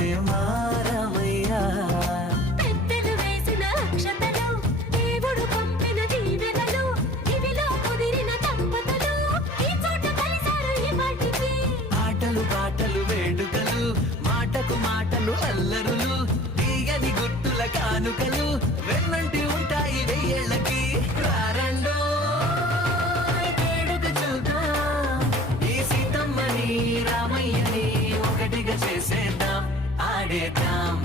వచ్చే మారమయ్యా. పెద్దలు వేసిన అక్షతలు, దేవుడు పంపిన దీవెనలు, ఇవిలో కుదిరిన దంపతులు ఈ చోట కలిసారు ఈ పాటికి. ఆటలు పాటలు వేడుకలు, మాటకు మాటలు అల్లరులు, తీయని గుర్తుల కానుకలు వెన్నంటి ఉంటాయి వెయ్యేళ్ళకి. రారండో వేడుక చూద్దాం, ఈ సీతమ్మని రామయ్యని ఒకటిగా చేసేద్దాం, ఆడేద్దాం.